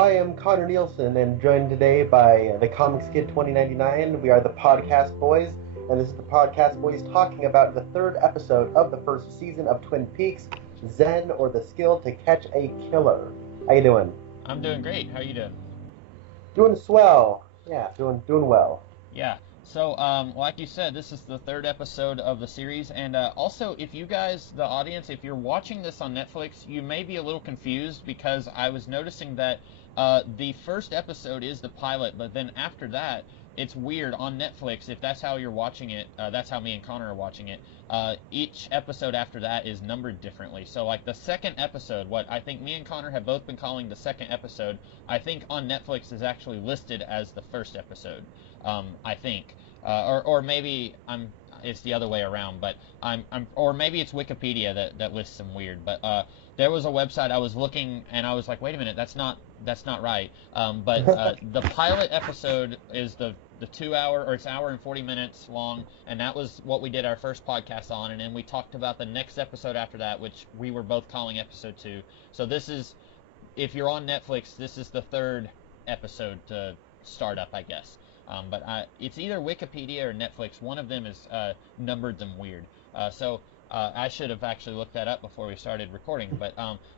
I am Connor Nielsen and joined today by the Comics Kid 2099. We are the Podcast Boys, and this is the Podcast Boys talking about the third episode of the first season of Twin Peaks, Zen, or the Skill to Catch a Killer. How you doing? I'm doing great. How you doing? Doing swell. Yeah, doing well. Yeah. So, like you said, this is the third episode of the series, and also, if you guys, the audience, if you're watching this on Netflix, you may be a little confused because I was noticing that the first episode is the pilot, but then after that, it's weird on Netflix. If that's how you're watching it, that's how me and Connor are watching it. Each episode after that is numbered differently. So, like the second episode, what I think me and Connor have both been calling the second episode, I think on Netflix is actually listed as the first episode. I think, or maybe it's the other way around, but or maybe it's Wikipedia that lists them weird. But there was a website I was looking, and I was like, wait a minute, that's not right. But the pilot episode is the 2 hour, or it's hour and 40 minutes long, and that was what we did our first podcast on, and then we talked about the next episode after that, which we were both calling episode 2. So this is, if you're on Netflix, this is the third episode to start up, I guess. But it's either Wikipedia or Netflix. One of them is numbered them weird. So I should have actually looked that up before we started recording. But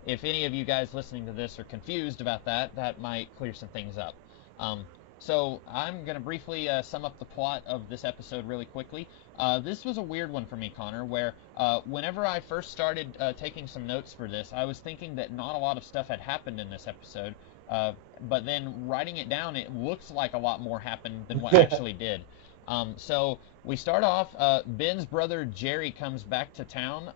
if any of you guys listening to this are confused about that, that might clear some things up. So I'm going to briefly sum up the plot of this episode really quickly. This was a weird one for me, Connor, where whenever I first started taking some notes for this, I was thinking that not a lot of stuff had happened in this episode. But then writing it down, it looks like a lot more happened than what actually did. So we start off, Ben's brother Jerry comes back to town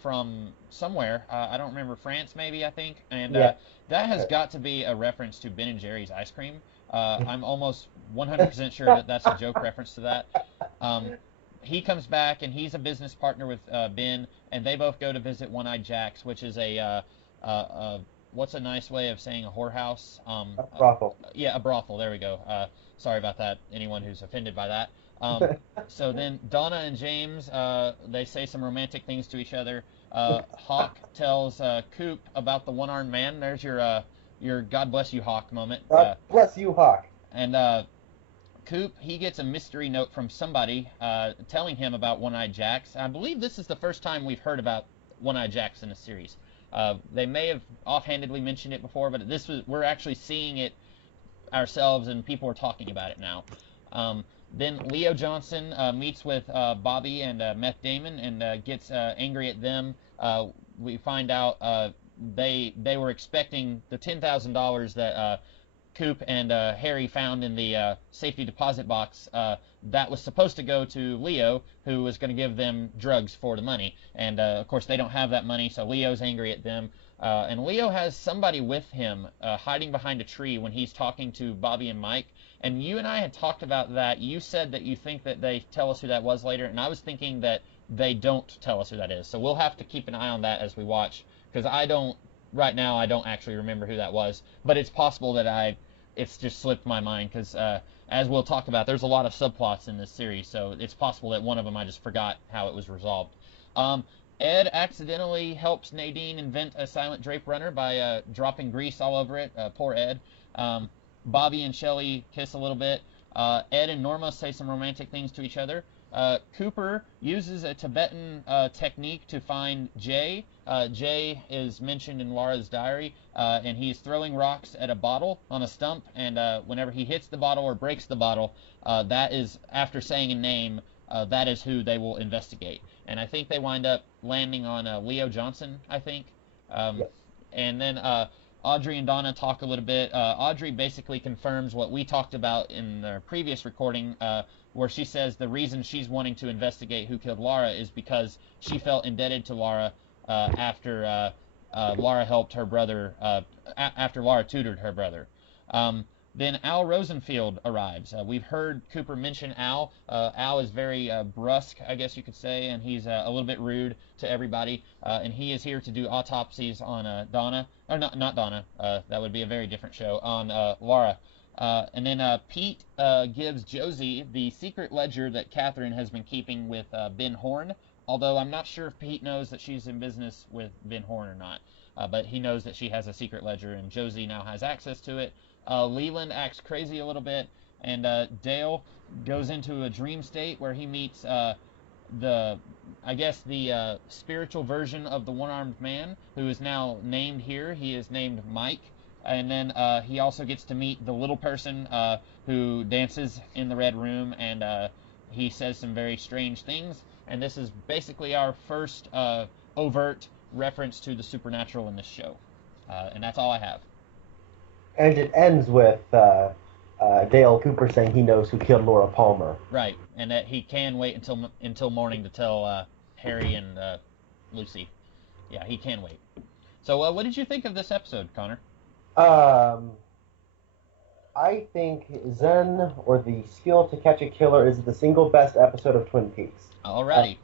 from somewhere. I don't remember, France maybe, I think. And that has got to be a reference to Ben and Jerry's ice cream. I'm almost 100% sure that that's a joke reference to that. He comes back, and he's a business partner with Ben, and they both go to visit One-Eyed Jack's, which is what's a nice way of saying a whorehouse? A brothel. Yeah, a brothel. There we go. Sorry about that, anyone who's offended by that. So then Donna and James, they say some romantic things to each other. Hawk tells Coop about the one-armed man. There's your God bless you, Hawk moment. God bless you, Hawk. And Coop, he gets a mystery note from somebody telling him about One-Eyed Jacks. I believe this is the first time we've heard about One-Eyed Jacks in the series. They may have offhandedly mentioned it before, but we're actually seeing it ourselves, and people are talking about it now. Then Leo Johnson meets with Bobby and Meth Damon and gets angry at them. We find out they were expecting the $10,000 that Coop and Harry found in the safety deposit box. That was supposed to go to Leo, who was going to give them drugs for the money. And, of course, they don't have that money, so Leo's angry at them. And Leo has somebody with him hiding behind a tree when he's talking to Bobby and Mike. And you and I had talked about that. You said that you think that they tell us who that was later, and I was thinking that they don't tell us who that is. So we'll have to keep an eye on that as we watch, because right now I don't actually remember who that was. But it's possible that it's just slipped my mind, because as we'll talk about, there's a lot of subplots in this series, so it's possible that one of them I just forgot how it was resolved. Ed accidentally helps Nadine invent a silent drape runner by dropping grease all over it. Poor Ed. Bobby and Shelley kiss a little bit. Ed and Norma say some romantic things to each other. Cooper uses a Tibetan technique to find Jay. Jay is mentioned in Laura's diary, and he's throwing rocks at a bottle on a stump, and whenever he hits the bottle or breaks the bottle, that is, after saying a name, that is who they will investigate. And I think they wind up landing on Leo Johnson, I think. Yes. And then Audrey and Donna talk a little bit. Audrey basically confirms what we talked about in the previous recording, where she says the reason she's wanting to investigate who killed Laura is because she felt indebted to Laura after Laura helped her brother, after Laura tutored her brother. Then Al Rosenfield arrives. We've heard Cooper mention Al. Al is very brusque, I guess you could say, and he's a little bit rude to everybody. And he is here to do autopsies on Donna, or not Donna. That would be a very different show, on Laura. And then Pete gives Josie the secret ledger that Catherine has been keeping with Ben Horn. although I'm not sure if Pete knows that she's in business with Ben Horn or not. But he knows that she has a secret ledger, and Josie now has access to it. Leland acts crazy a little bit, and Dale goes into a dream state where he meets the spiritual version of the one-armed man, who is now named here. He is named Mike. And then he also gets to meet the little person who dances in the Red Room, and he says some very strange things. And this is basically our first overt reference to the supernatural in this show. And that's all I have. And it ends with Dale Cooper saying he knows who killed Laura Palmer. Right, and that he can wait until morning to tell Harry and Lucy. Yeah, he can wait. So what did you think of this episode, Connor? I think Zen, or the skill to catch a killer, is the single best episode of Twin Peaks. Alrighty.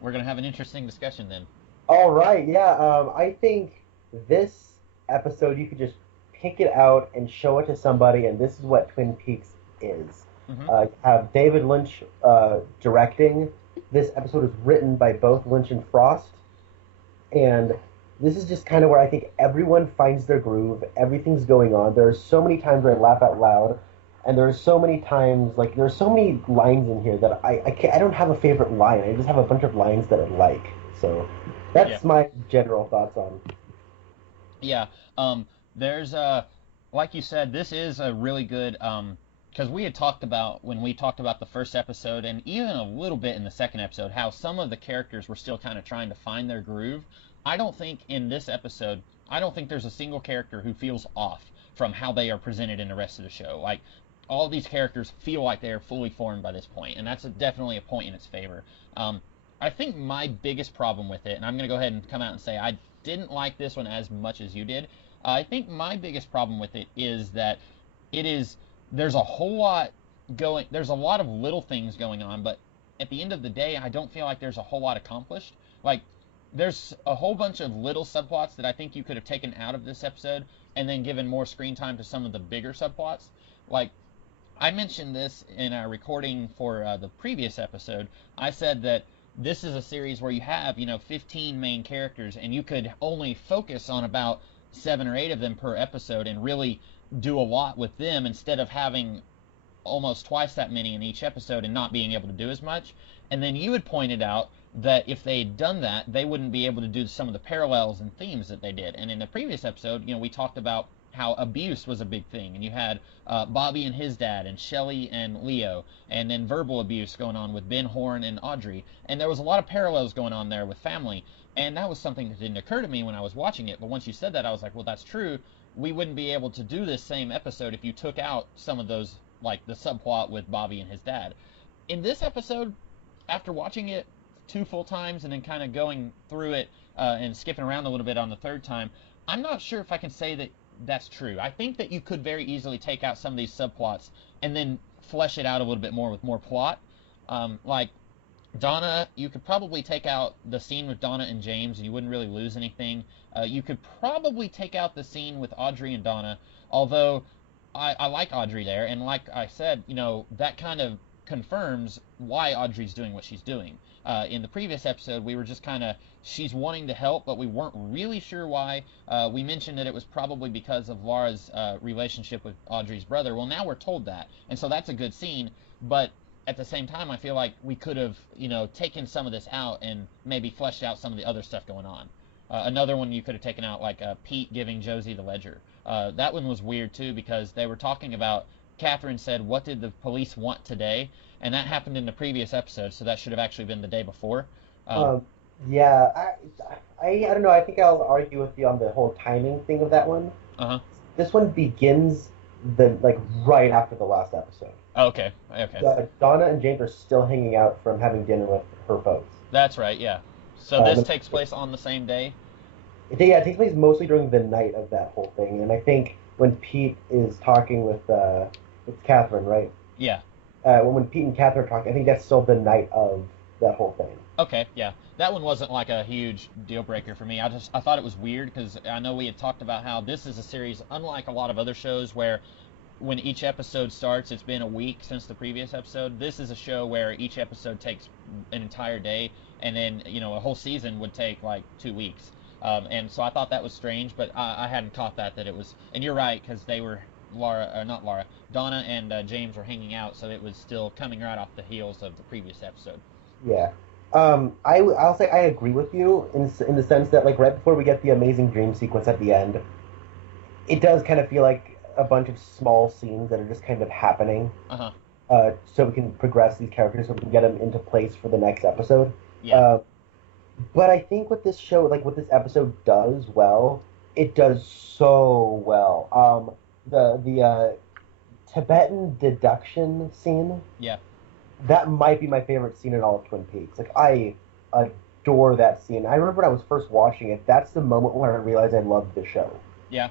We're going to have an interesting discussion then. All right, yeah. I think this episode, you could just pick it out and show it to somebody, and this is what Twin Peaks is. Mm-hmm. Have David Lynch directing. This episode is written by both Lynch and Frost, and this is just kind of where I think everyone finds their groove. Everything's going on. There are so many times where I laugh out loud, and there are so many times, like, there are so many lines in here that I don't have a favorite line. I just have a bunch of lines that I like. So that's my general thoughts on. Yeah. There's like you said, this is a really good because we had talked about, when we talked about the first episode, and even a little bit in the second episode, how some of the characters were still kind of trying to find their groove. I don't think in this episode, I don't think there's a single character who feels off from how they are presented in the rest of the show. Like, all these characters feel like they are fully formed by this point, and that's definitely a point in its favor. I think my biggest problem with it, and I'm going to go ahead and come out and say I didn't like this one as much as you did. I think my biggest problem with it is that there's a lot of little things going on, but at the end of the day, I don't feel like there's a whole lot accomplished. Like, there's a whole bunch of little subplots that I think you could have taken out of this episode and then given more screen time to some of the bigger subplots. Like, I mentioned this in our recording for the previous episode. I said that this is a series where you have, 15 main characters, and you could only focus on about 7 or 8 of them per episode and really do a lot with them, instead of having almost twice that many in each episode and not being able to do as much. And then you had pointed out that if they had done that, they wouldn't be able to do some of the parallels and themes that they did. And in the previous episode, we talked about how abuse was a big thing, and you had Bobby and his dad, and Shelley and Leo, and then verbal abuse going on with Ben Horn and Audrey, and there was a lot of parallels going on there with family, and that was something that didn't occur to me when I was watching it. But once you said that, I was like, well, that's true. We wouldn't be able to do this same episode if you took out some of those, like the subplot with Bobby and his dad. In this episode, after watching it 2 full times and then kind of going through it and skipping around a little bit on the third time, I'm not sure if I can say that that's true. I think that you could very easily take out some of these subplots and then flesh it out a little bit more with more plot. Like Donna, you could probably take out the scene with Donna and James and you wouldn't really lose anything. You could probably take out the scene with Audrey and Donna, although I like Audrey there, and like I said, that kind of confirms why Audrey's doing what she's doing. In the previous episode, we were just kind of, she's wanting to help, but we weren't really sure why. We mentioned that it was probably because of Laura's relationship with Audrey's brother. Well, now we're told that, and so that's a good scene, but at the same time, I feel like we could have, taken some of this out and maybe fleshed out some of the other stuff going on. Another one you could have taken out, like Pete giving Josie the ledger. That one was weird, too, because they were talking about, Catherine said, what did the police want today? And that happened in the previous episode, so that should have actually been the day before. Yeah, I don't know. I think I'll argue with you on the whole timing thing of that one. Uh-huh. This one begins right after the last episode. Oh, okay. Donna and James are still hanging out from having dinner with her folks. That's right, yeah. So this takes place on the same day? It takes place mostly during the night of that whole thing. And I think when Pete is talking with it's Catherine, right? Yeah. When Pete and Catherine are talking, I think that's still the night of that whole thing. Okay, yeah. That one wasn't like a huge deal breaker for me. I thought it was weird because I know we had talked about how this is a series, unlike a lot of other shows, where when each episode starts, it's been a week since the previous episode. This is a show where each episode takes an entire day, and then a whole season would take like 2 weeks. And so I thought that was strange, but I hadn't caught that it was. And you're right, because they were not Laura, Donna and James were hanging out, so it was still coming right off the heels of the previous episode. Yeah. I'll say I agree with you in the sense that, like, right before we get the amazing dream sequence at the end, it does kind of feel like a bunch of small scenes that are just kind of happening. Uh-huh. So we can progress these characters, so we can get them into place for the next episode. Yeah. But I think what this show, like what this episode does well, it does so well. The Tibetan deduction scene. Yeah. That might be my favorite scene in all of Twin Peaks. Like, I adore that scene. I remember when I was first watching it, that's the moment when I realized I loved the show. Yeah.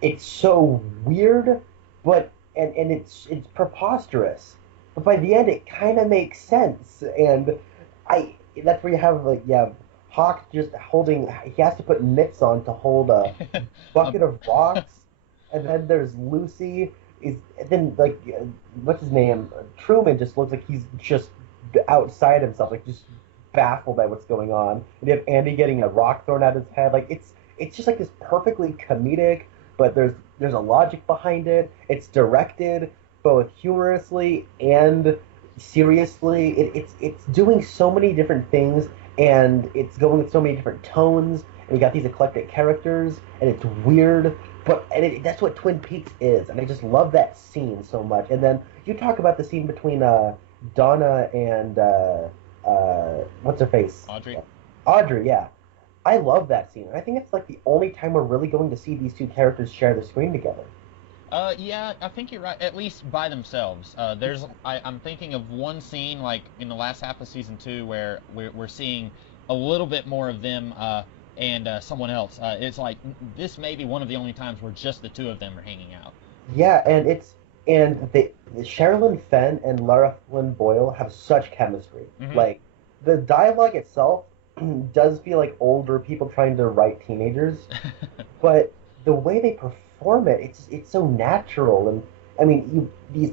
It's so weird, but and it's preposterous. But by the end, it kind of makes sense. And that's where you have, like, Hawk just holding. He has to put mitts on to hold a bucket of rocks. And then there's Lucy. Then, like, what's his name? Truman just looks like he's just outside himself, like just baffled by what's going on. And you have Andy getting a rock thrown at his head. Like, it's just like this perfectly comedic, but there's a logic behind it. It's directed both humorously and seriously. It's doing so many different things, and it's going with so many different tones. And we got these eclectic characters, and it's weird. But that's what Twin Peaks is, and I just love that scene so much. And then you talk about the scene between Donna and what's her face? Audrey. Audrey, yeah. I love that scene. And I think it's like the only time we're really going to see these two characters share the screen together. Yeah, I think you're right. At least by themselves. I'm thinking of one scene like in the last half of season 2 where we're seeing a little bit more of them. And someone else. It's like this may be one of the only times where just the two of them are hanging out. Yeah, and Sherilyn Fenn and Lara Flynn Boyle have such chemistry. Mm-hmm. Like, the dialogue itself does feel like older people trying to write teenagers, but the way they perform it, it's so natural. And I mean, these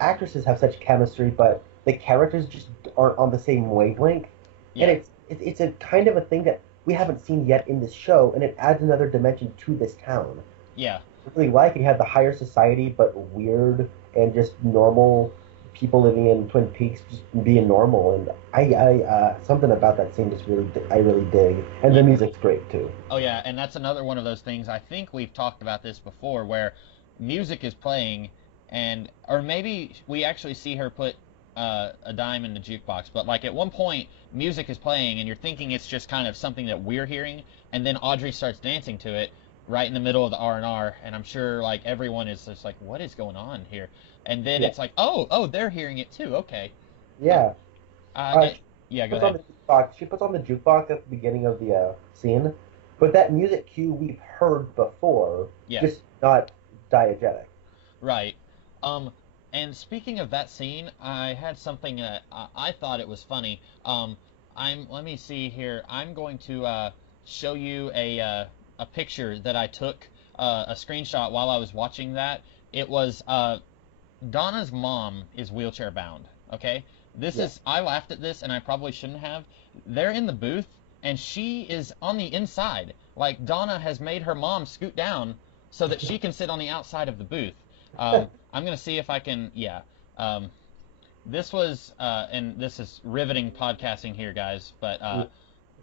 actresses have such chemistry, but the characters just aren't on the same wavelength. Yeah. And it's a kind of a thing that we haven't seen yet in this show, and it adds another dimension to this town. Yeah. I really like it. You have the higher society, but weird, and just normal people living in Twin Peaks just being normal. And I something about that scene just I really dig. And the music's great too. Oh yeah, and that's another one of those things. I think we've talked about this before, where music is playing, or maybe we actually see her put a dime in the jukebox, but like at one point music is playing and you're thinking it's just kind of something that we're hearing, and then Audrey starts dancing to it right in the middle of the R&R, and I'm sure like everyone is just like, what is going on here? And then it's like, oh, they're hearing it too. Okay. Yeah. Yeah, go ahead. She puts on the jukebox at the beginning of the scene, but that music cue we've heard before, just not diegetic. Right. And speaking of that scene, I had something that I thought it was funny. Let me see here. I'm going to show you a picture that I took, a screenshot while I was watching that. It was Donna's mom is wheelchair bound. Okay, I laughed at this, and I probably shouldn't have. They're in the booth, and she is on the inside. Like, Donna has made her mom scoot down so that she can sit on the outside of the booth. I'm going to see if I can, this was, and this is riveting podcasting here, guys, but,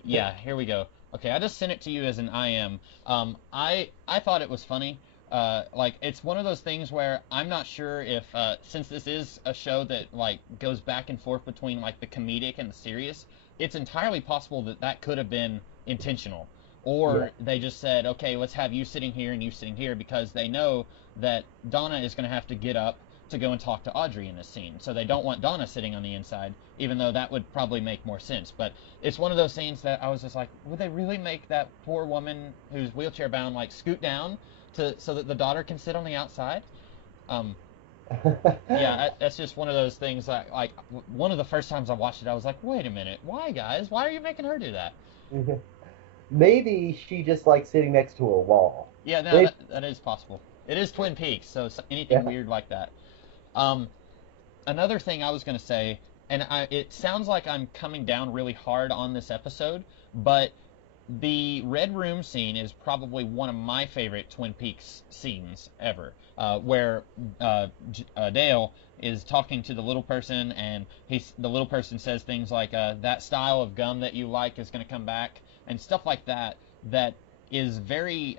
here we go. Okay, I just sent it to you as an IM. I thought it was funny. Like, it's one of those things where I'm not sure if, since this is a show that, like, goes back and forth between, like, the comedic and the serious, it's entirely possible that could have been intentional. Or they just said, okay, let's have you sitting here and you sitting here, because they know that Donna is going to have to get up to go and talk to Audrey in this scene. So they don't want Donna sitting on the inside, even though that would probably make more sense. But it's one of those scenes that I was just like, would they really make that poor woman who's wheelchair bound, like, scoot down so that the daughter can sit on the outside? That's just one of those things that, like, one of the first times I watched it, I was like, wait a minute, why, guys? Why are you making her do that? Maybe she just likes sitting next to a wall. Yeah, no, that is possible. It is Twin Peaks, so anything Yeah. weird like that. Um, Another thing I was going to say, and it sounds like I'm coming down really hard on this episode, but the Red Room scene is probably one of my favorite Twin Peaks scenes ever, where Dale is talking to the little person, and the little person says things like, "That style of gum that you like is going to come back," and stuff like that. That is very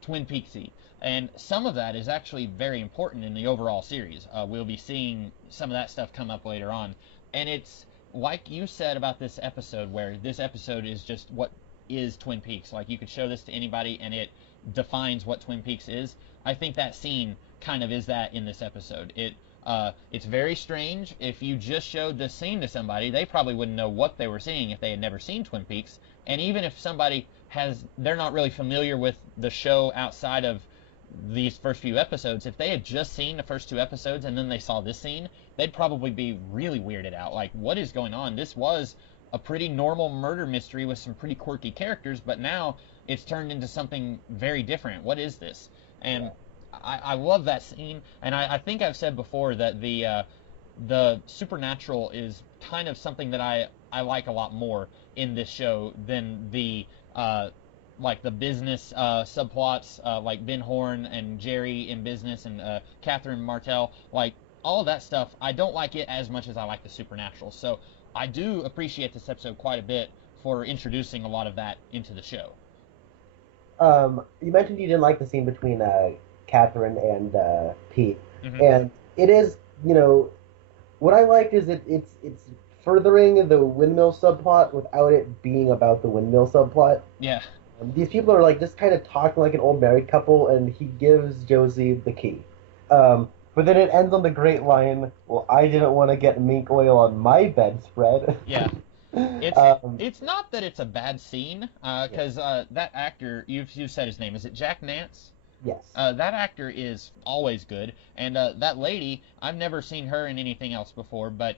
Twin Peaksy, and some of that is actually very important in the overall series. We'll be seeing some of that stuff come up later on, and it's like you said about this episode, where this episode is just what is Twin Peaks. Like, you could show this to anybody and it defines what Twin Peaks is. I think that scene kind of is that in this episode. It's very strange. If you just showed this scene to somebody, they probably wouldn't know what they were seeing if they had never seen Twin Peaks. And even if somebody they're not really familiar with the show outside of these first few episodes, if they had just seen the first two episodes and then they saw this scene, they'd probably be really weirded out. Like, what is going on? This was a pretty normal murder mystery with some pretty quirky characters, but now it's turned into something very different. What is this? And I love that scene, and I think I've said before that the supernatural is kind of something that I like a lot more in this show than the like the business subplots, like Ben Horn and Jerry in business, and Catherine Martell, like all of that stuff. I don't like it as much as I like the supernatural. So I do appreciate this episode quite a bit for introducing a lot of that into the show. You mentioned you didn't like the scene between Catherine and Pete, Mm-hmm. and it is, what I liked is it's furthering the windmill subplot without it being about the windmill subplot. Yeah. These people are like just kind of talking like an old married couple, and he gives Josie the key. But then it ends on the great line, "Well, I didn't want to get mink oil on my bedspread." Yeah. It's not that it's a bad scene, because that actor, you've said his name, is it Jack Nance? Yes. That actor is always good, and that lady, I've never seen her in anything else before, but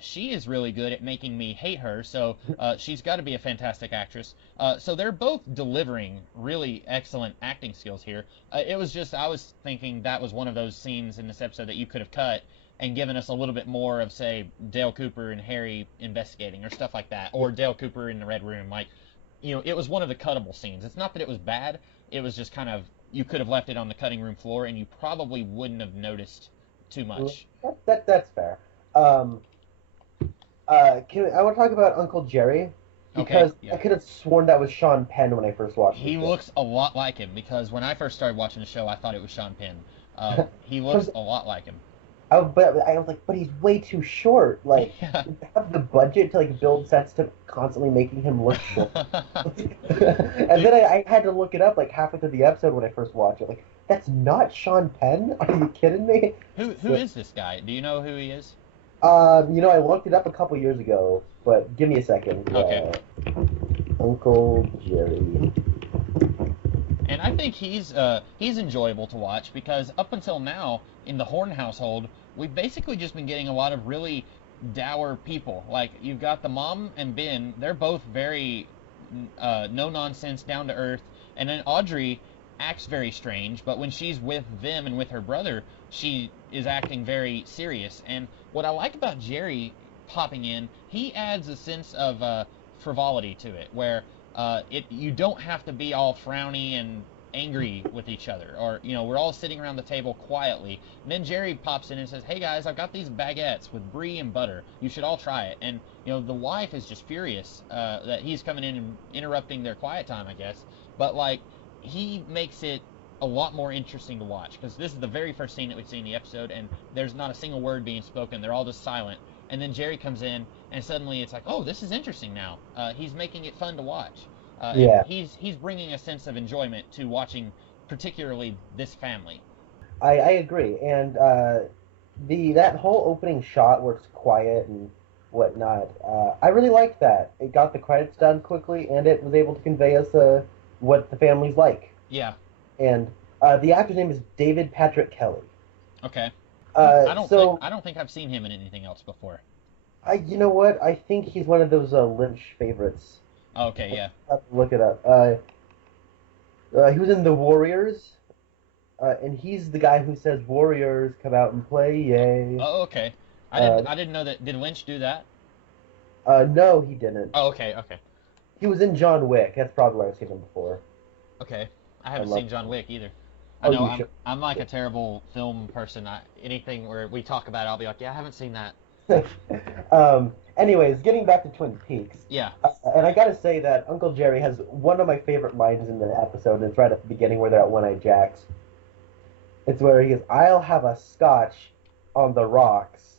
she is really good at making me hate her, so she's got to be a fantastic actress. So they're both delivering really excellent acting skills here. It was just, I was thinking that was one of those scenes in this episode that you could have cut and given us a little bit more of, say, Dale Cooper and Harry investigating, or stuff like that, or Dale Cooper in the Red Room. Like, it was one of the cuttable scenes. It's not that it was bad, it was just kind of, you could have left it on the cutting room floor and you probably wouldn't have noticed too much. That's fair. I want to talk about Uncle Jerry, because Okay, yeah. I could have sworn that was Sean Penn when I first watched He it. looks a lot like him, because when I first started watching the show, I thought it was Sean Penn. He looks a lot like him. But I was like, but he's way too short. Like, Yeah. did they have the budget to like build sets to constantly making him look short? And then I had to look it up like halfway through the episode when I first watched it. Like, that's not Sean Penn? Are you kidding me? Who is this guy? Do you know who he is? I looked it up a couple years ago, but give me a second. Okay. Uncle Jerry. And I think he's enjoyable to watch, because up until now in the Horn household, we've basically just been getting a lot of really dour people. Like, you've got the mom and Ben; they're both very no nonsense, down to earth, and then Audrey acts very strange, but when she's with them and with her brother, she is acting very serious. And what I like about Jerry popping in, he adds a sense of frivolity to it, where you don't have to be all frowny and angry with each other, or we're all sitting around the table quietly. And then Jerry pops in and says, "Hey guys, I've got these baguettes with brie and butter. You should all try it." And the wife is just furious that he's coming in and interrupting their quiet time, I guess. But like, he makes it a lot more interesting to watch, because this is the very first scene that we see in the episode, and there's not a single word being spoken. They're all just silent. And then Jerry comes in, and suddenly it's like, oh, this is interesting now. He's making it fun to watch. Yeah. And he's bringing a sense of enjoyment to watching, particularly this family. I agree, and that whole opening shot where it's quiet and whatnot, I really liked that. It got the credits done quickly, and it was able to convey us what the family's like. Yeah. And the actor's name is David Patrick Kelly. Okay. I don't think I've seen him in anything else before. You know what? I think he's one of those Lynch favorites. Okay, yeah. I'll have to look it up. He was in The Warriors. and he's the guy who says "Warriors, come out and play, yay." Oh, okay. Uh, I didn't know that. Did Lynch do that? no, he didn't. Oh, okay, okay, He was in John Wick. That's probably where I've seen him before. okay. I I haven't love seen John him. Wick either. I Oh, know you should. I'm like a terrible film person. Anything where we talk about it, I'll be like, yeah, I haven't seen that. Anyways, getting back to Twin Peaks, Yeah. and I gotta say that Uncle Jerry has one of my favorite lines in the episode, and it's right at the beginning where they're at One Eye Jack's. It's where he goes, "I'll have a scotch on the rocks,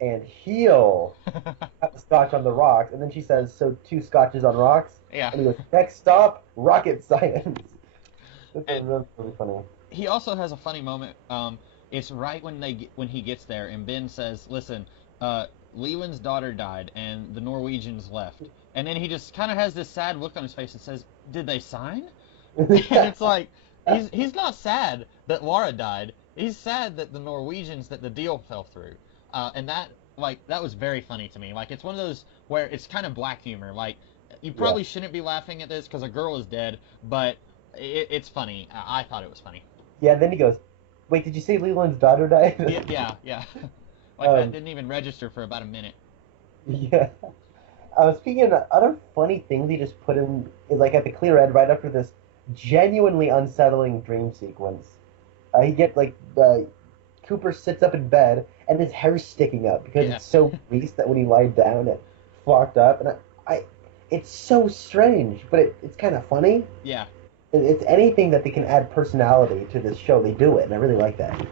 and he'll have a scotch on the rocks." And then she says, "So two scotches on rocks?" Yeah. And he goes, "Next stop, rocket science." That's And really, really funny. he also has a funny moment. It's right when when he gets there, and Ben says, "Listen, Leland's daughter died, and the Norwegians left." And then he just kind of has this sad look on his face and says, "Did they sign?" And it's like he's not sad that Laura died. He's sad that the Norwegians that the deal fell through. And that was very funny to me. Like it's one of those where it's kind of black humor. Like you Yeah. probably shouldn't be laughing at this because a girl is dead, but it's funny. I thought it was funny. Yeah, and then he goes, "Wait, did you say Leland's daughter died?" Yeah, yeah, yeah. Like that um, didn't even register for about a minute. yeah. Speaking of other funny things he just put in, is like at the clear end right after this genuinely unsettling dream sequence. He get like Cooper sits up in bed and his hair's sticking up because Yeah, it's so greased that when he lied down it flocked up, and it's so strange, but it's kind of funny. yeah. It's anything that they can add personality to this show, they do it, and I really like that.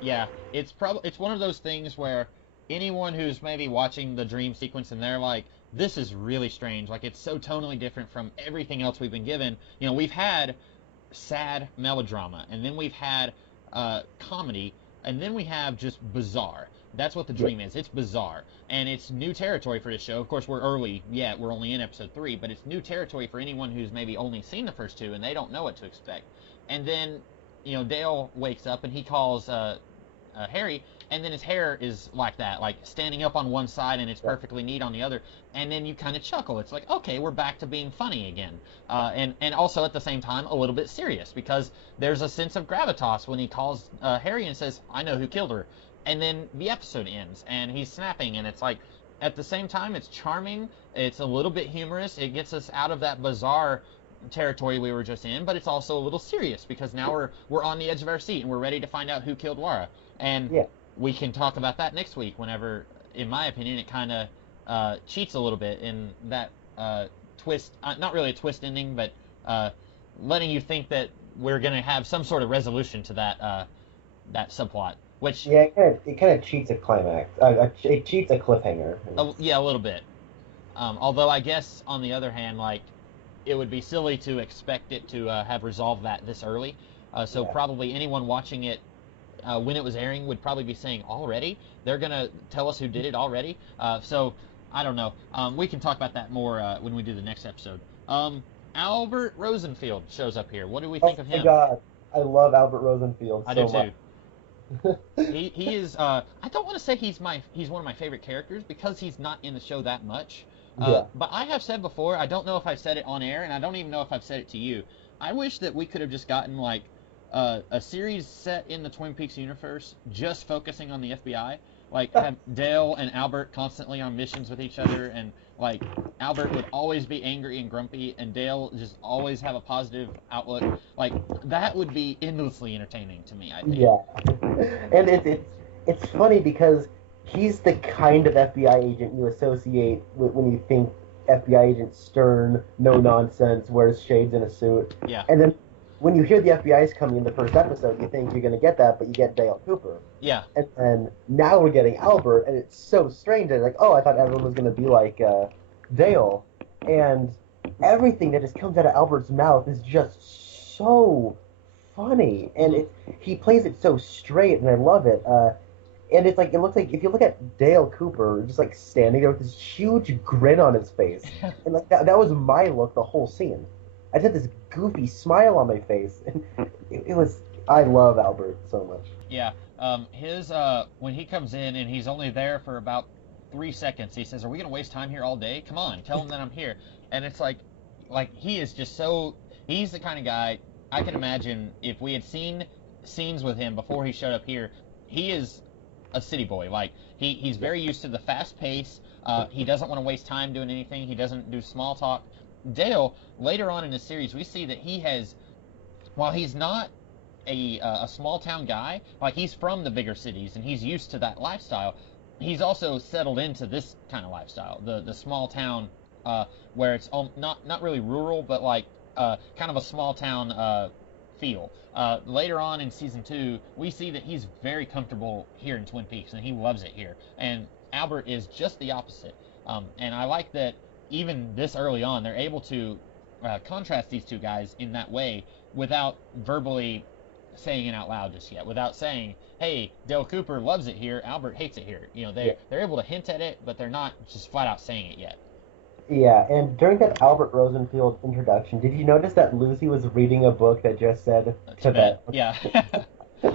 Yeah, it's one of those things where anyone who's maybe watching the dream sequence and they're like, this is really strange. Like it's so tonally different from everything else we've been given. You know, we've had sad melodrama, and then we've had comedy, and then we have just bizarre. That's what the Yeah, dream is. It's bizarre, and it's new territory for this show. Of course, we're early yet. We're only in episode 3, but it's new territory for anyone who's maybe only seen the first 2 and they don't know what to expect. And then, Dale wakes up and he calls Harry, and then his hair is like that, like standing up on one side and it's yeah, perfectly neat on the other, and then you kind of chuckle. It's like, okay, we're back to being funny again, and also at the same time a little bit serious because there's a sense of gravitas when he calls Harry and says, "I know who killed her," and then the episode ends and he's snapping, and it's like at the same time it's charming, it's a little bit humorous, it gets us out of that bizarre territory we were just in, but it's also a little serious because now we're on the edge of our seat and we're ready to find out who killed Laura. And yeah. we can talk about that next week whenever, in my opinion, it kind of cheats a little bit in that twist. Not really a twist ending, but letting you think that we're going to have some sort of resolution to that subplot. Which, Yeah, it kind of cheats a climax. It cheats a cliffhanger. yeah, a little bit. Although I guess on the other hand, like it would be silly to expect it to have resolved that this early. So Yeah, probably anyone watching it when it was airing would probably be saying already they're gonna tell us who did it already. So I don't know. We can talk about that more when we do the next episode. Albert Rosenfield shows up here. What do we think oh of my him? God, I love Albert Rosenfield I do so much. too. He is. I don't want to say he's one of my favorite characters because he's not in the show that much. Yeah. But I have said before. I don't know if I've said it on air, and I don't even know if I've said it to you. I wish that we could have just gotten like a series set in the Twin Peaks universe, just focusing on the FBI. Like have Dale and Albert constantly on missions with each other, and like Albert would always be angry and grumpy, and Dale just always have a positive outlook. Like that would be endlessly entertaining to me, I think. Yeah, and it's funny because he's the kind of FBI agent you associate with when you think FBI agent stern, no nonsense, wears shades in a suit, Yeah, and then when you hear the FBI is coming in the first episode, you think you're going to get that, but you get Dale Cooper, yeah, and then now we're getting Albert, and it's so strange. And like, oh, I thought everyone was going to be like Dale, and everything that just comes out of Albert's mouth is just so funny, and hmm he plays it so straight, and I love it. And it's like it looks like if you look at Dale Cooper just like standing there with this huge grin on his face, and like that was my look the whole scene. I just had this goofy smile on my face, and it was. I love Albert so much. yeah. His when he comes in and he's only there for about 3 seconds, he says, "Are we gonna waste time here all day? Come on, tell him that I'm here." And it's like he is just so. He's the kind of guy. I can imagine if we had seen scenes with him before he showed up here, he is a city boy. Like he's Yeah. very used to the fast pace. He doesn't want to waste time doing anything. He doesn't do small talk. Dale, later on in the series, we see that he has, while he's not a small town guy, like he's from the bigger cities and he's used to that lifestyle. He's also settled into this kind of lifestyle, the small town, where it's not really rural, but like kind of a small town feel. Later on in season 2, we see that he's very comfortable here in Twin Peaks and he loves it here. And Albert is just the opposite. And I like that even this early on, they're able to contrast these two guys in that way without verbally saying it out loud just yet, without saying, "Hey, Dale Cooper loves it here, Albert hates it here." You know, Yeah. they're able to hint at it, but they're not just flat out saying it yet. Yeah, and during that Albert Rosenfield introduction, did you notice that Lucy was reading a book that just said Tibet, Tibet? yeah.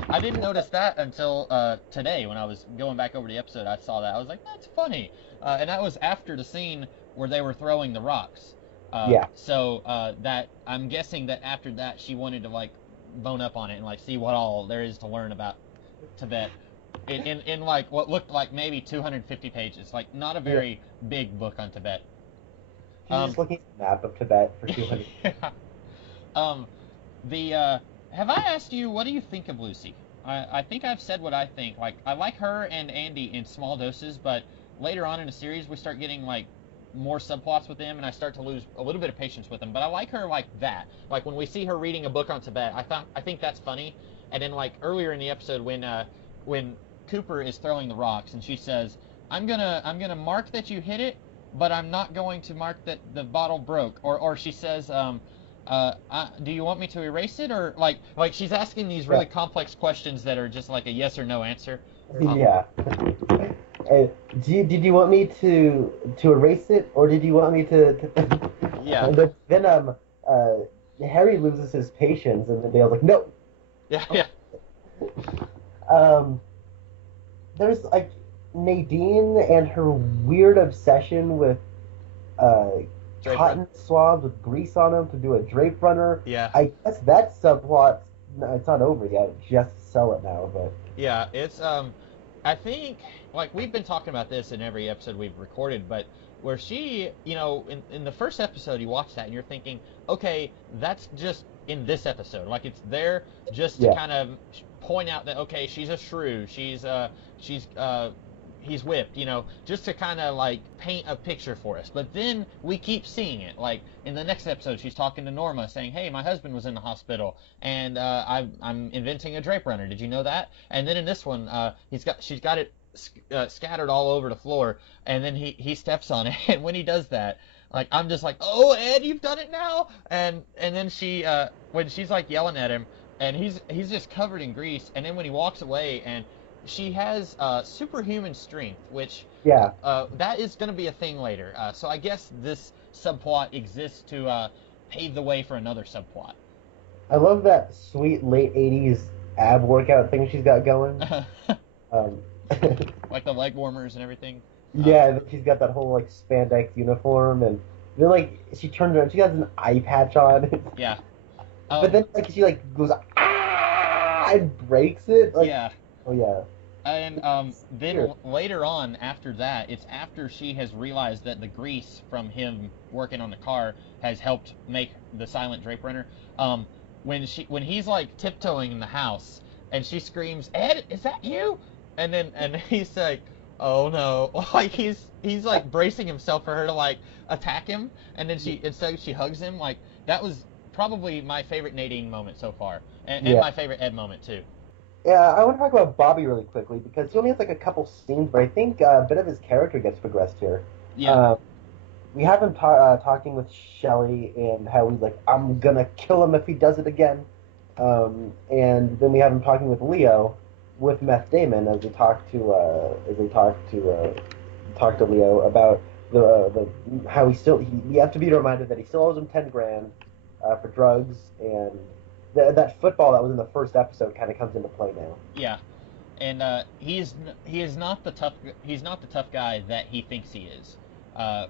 I didn't notice that until today when I was going back over the episode. I saw that. I was like, "That's funny," and that was after the scene where they were throwing the rocks. Yeah. So that I'm guessing that after that she wanted to like bone up on it and like see what all there is to learn about Tibet in like what looked like maybe 250 pages, like not a Yeah. very big book on Tibet. She's Um, just looking at the map of Tibet for 200. um, the have I asked you what do you think of Lucy? I think I've said what I think. Like I like her and Andy in small doses, but later on in the series we start getting like more subplots with them, and I start to lose a little bit of patience with them. But I like her like that. Like when we see her reading a book on Tibet, I think that's funny. And then like earlier in the episode when Cooper is throwing the rocks and she says, I'm gonna mark that you hit it, but I'm not going to mark that the bottle broke." Or she says, "Do you want me to erase it?" Or like she's asking these really Yeah. complex questions that are just like a yes or no answer. Um, Yeah. Did you want me to erase it, or did you want me to... yeah, But then uh, Harry loses his patience, and then Dale's like, no. yeah, yeah, Um, there's like Nadine and her weird obsession with uh, Drape cotton run. swabs with grease on them to do a drape runner. Yeah, I guess that subplot, no, it's not over yet. She has to sell it now, but yeah. It's I think like we've been talking about this in every episode we've recorded, but where she, in the first episode you watch that and you're thinking, okay, that's just in this episode. Like it's there just to yeah, kind of point out that okay, she's a shrew, she's he's whipped, just to kind of like paint a picture for us. But then we keep seeing it. Like in the next episode, she's talking to Norma, saying, "Hey, my husband was in the hospital, and I'm inventing a drape runner. Did you know that?" And then in this one, she's got it scattered all over the floor, and then he steps on it, and when he does that. Like I'm just like, "Oh, Ed, you've done it now!" And then she when she's like yelling at him, and he's just covered in grease, and then when he walks away, and she has superhuman strength, which yeah. that is going to be a thing later. So I guess this subplot exists to pave the way for another subplot. I love that sweet late '80s ab workout thing she's got going. Um, Like the leg warmers and everything. Um, yeah, she's got that whole like spandex uniform, and then like she turns around, she has an eye patch on. yeah. But then like she like goes and breaks it. Like, Yeah. oh yeah, And then weird. later on, after that, it's after she has realized that the grease from him working on the car has helped make the silent drape runner. Um, when he's like tiptoeing in the house, and she screams, "Ed, is that you?" And he's like, "Oh no!" Like he's like bracing himself for her to like attack him, and then instead she hugs him. Like that was probably my favorite Nadine moment so far, and Yeah. my favorite Ed moment too. Yeah, I want to talk about Bobby really quickly because he only has like a couple scenes, but I think a bit of his character gets progressed here. Yeah, Uh, we have him talking with Shelley and how he's like, I'm gonna kill him if he does it again. And then we have him talking with Leo, with Meth Damon as they talk to Leo about the how he have to be reminded that he still owes him 10 grand for drugs, and that football that was in the first episode kind of comes into play now. yeah. And he is not the tough guy that he thinks he is.